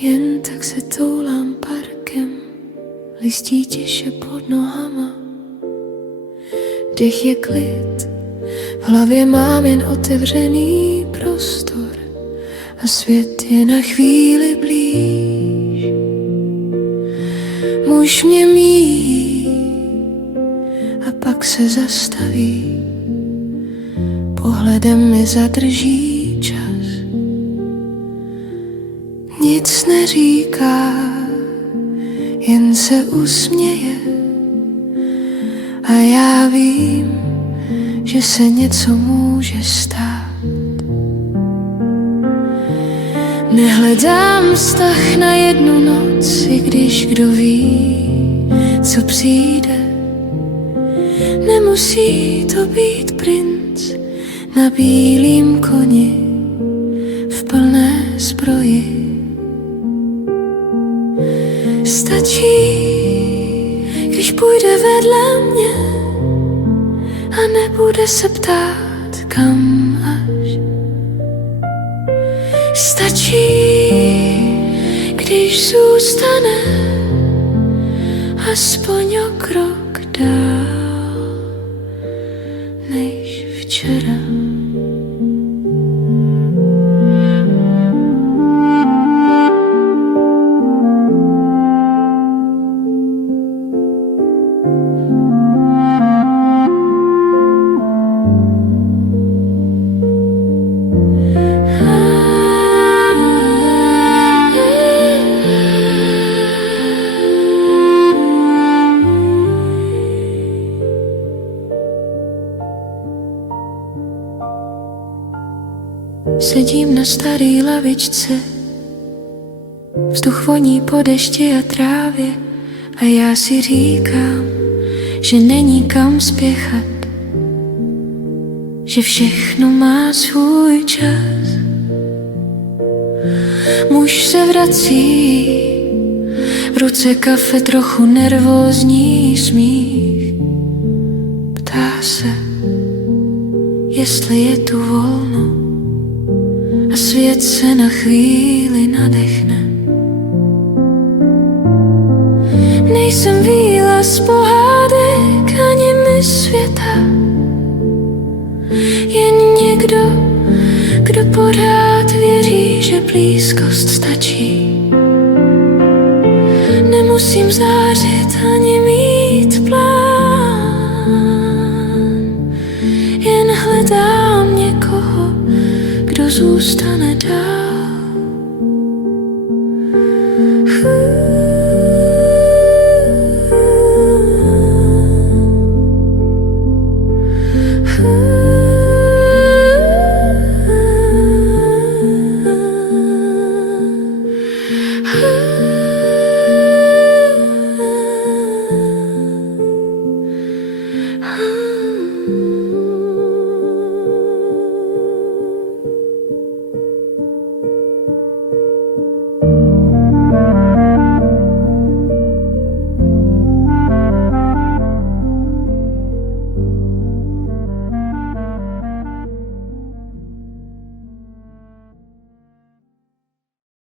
Jen tak se toulám parkem, listí tiše pod nohama. Dech je klid, v hlavě mám jen otevřený prostor a svět je na chvíli blíž. Muž mě míjí a pak se zastaví, pohledem mi zadrží čas. Nic neříká, jen se usměje a já vím, že se něco může stát. Nehledám vztah na jednu noc, i když kdo ví, co přijde. Nemusí to být princ na bílým koni v plné zbroji. Stačí, když půjde vedle mě a nebude se ptát, kam až. Stačí, když zůstane aspoň o krok dál než včera. Sedím na starý lavičce, vzduch voní po dešti a trávě a já si říkám, že není kam spěchat, že všechno má svůj čas. Muž se vrací, v ruce kafe, trochu nervózní smích. Ptá se, jestli je tu volno a svět se na chvíli nadechne. Nejsem víla z pohádek ani mis světa, jen někdo, kdo pořád věří, že blízkost stačí. Nemusím zářit ani mít plán, jen hledám někoho, kdo zůstane dál.